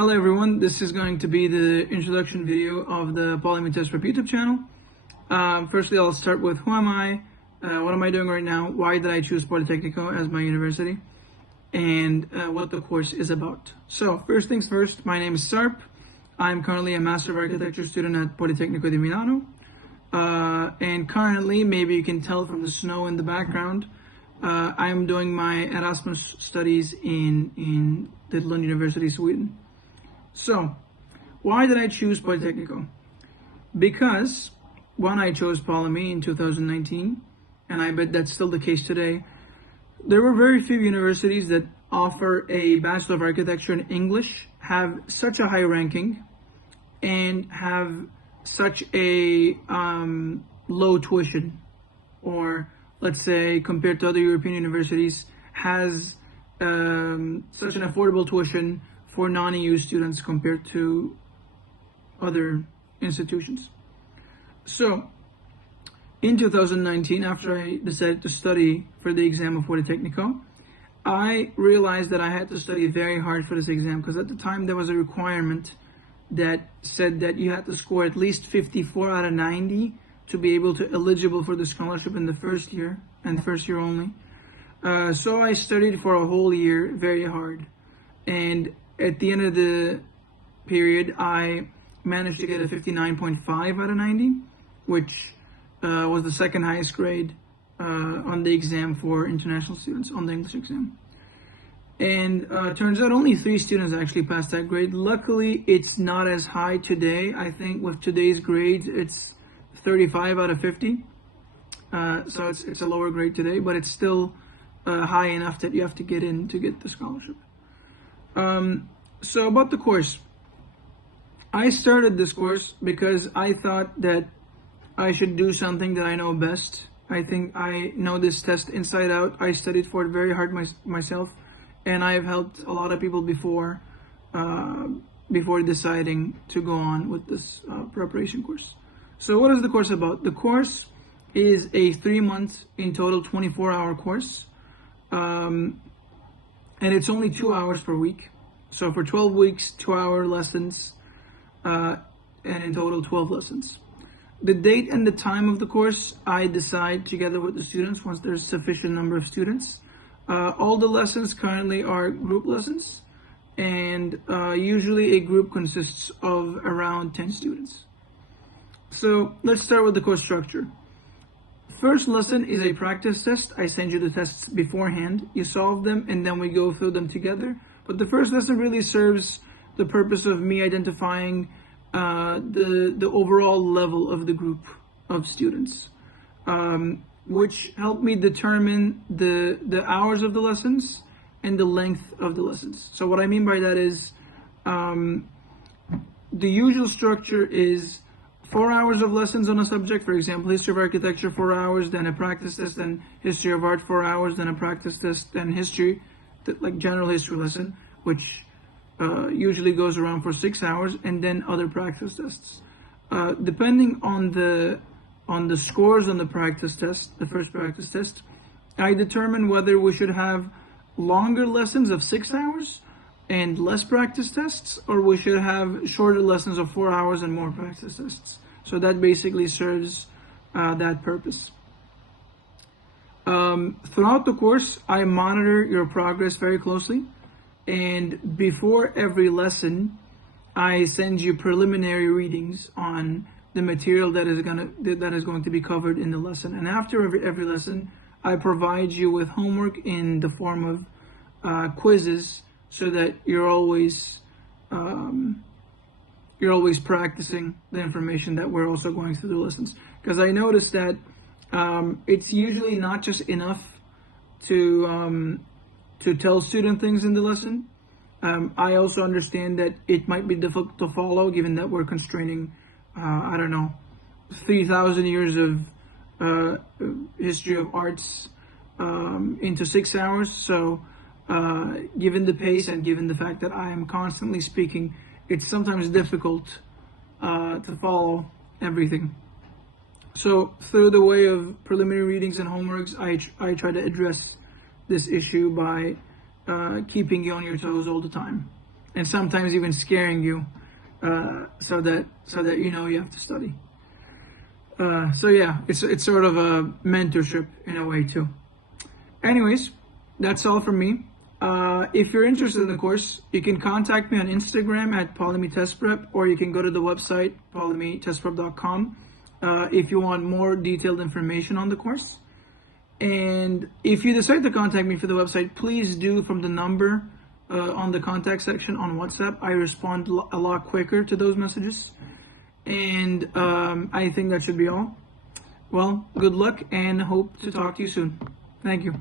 Hello everyone, this is going to be the introduction video of the polimitestprep YouTube channel. Firstly, I'll start with who am I, what am I doing right now, why did I choose Politecnico as my university, and what the course is about. So first things first, my name is Sarp. I'm currently a Master of Architecture student at Politecnico di Milano. And currently, maybe you can tell from the snow in the background, I'm doing my Erasmus studies in the Lund University, Sweden. So, why did I choose Politecnico? Because when I chose Polyme in 2019, and I bet that's still the case today, there were very few universities that offer a Bachelor of Architecture in English, have such a high ranking, and have such a low tuition, or let's say compared to other European universities, has such an affordable tuition for non-EU students compared to other institutions. So, in 2019, after I decided to study for the exam of Politecnico, I realized that I had to study very hard for this exam, because at the time there was a requirement that said that you had to score at least 54 out of 90 to be able to eligible for the scholarship in the first year, and first year only. So I studied for a whole year very hard, and at the end of the period I managed to get a 59.5 out of 90, which was the second highest grade on the exam for international students, on the English exam. And turns out only 3 students actually passed that grade. Luckily, it's not as high today. I think with today's grades, it's 35 out of 50. So it's a lower grade today, but it's still high enough that you have to get in to get the scholarship. So about the course. I started this course because I thought that I should do something that I know best. I think I know this test inside out. I studied for it very hard myself. And I have helped a lot of people before deciding to go on with this preparation course. So what is the course about? The course is a 3-month, in total 24-hour course. And it's only 2 hours per week. So for 12 weeks, 2-hour lessons, and in total 12 lessons. The date and the time of the course, I decide together with the students once there's sufficient number of students. All the lessons currently are group lessons, and usually a group consists of around 10 students. So let's start with the course structure. First lesson is a practice test. I send you the tests beforehand. You solve them, and then we go through them together. But the first lesson really serves the purpose of me identifying the overall level of the group of students. Which helped me determine the hours of the lessons and the length of the lessons. So what I mean by that is, the usual structure is 4 hours of lessons on a subject, for example, history of architecture 4 hours, then a practice test, then history of art 4 hours, then a practice test, then history, like general history lesson, which usually goes around for 6 hours, and then other practice tests. Depending on the scores on the practice test, the first practice test, I determine whether we should have longer lessons of 6 hours and less practice tests, or we should have shorter lessons of 4 hours and more practice tests. So that basically serves that purpose. Throughout the course, I monitor your progress very closely, and before every lesson, I send you preliminary readings on the material that is going to be covered in the lesson. And after every lesson, I provide you with homework in the form of quizzes, so that you're always practicing the information that we're also going through the lessons. Because I noticed that it's usually not just enough to tell student things in the lesson. I also understand that it might be difficult to follow, given that we're constraining 3,000 years of history of arts into 6 hours. So given the pace and given the fact that I am constantly speaking, it's sometimes difficult to follow everything. So through the way of preliminary readings and homeworks, I try to address this issue by keeping you on your toes all the time. and sometimes even scaring you, so that you know you have to study. So yeah, it's sort of a mentorship in a way too. Anyways, that's all from me. If you're interested in the course, you can contact me on Instagram at polimitestprep, or you can go to the website polimitestprep.com if you want more detailed information on the course. And if you decide to contact me for the website, please do from the number on the contact section on WhatsApp. I respond a lot quicker to those messages. And I think that should be all. Well, good luck and hope to talk to you soon. Thank you.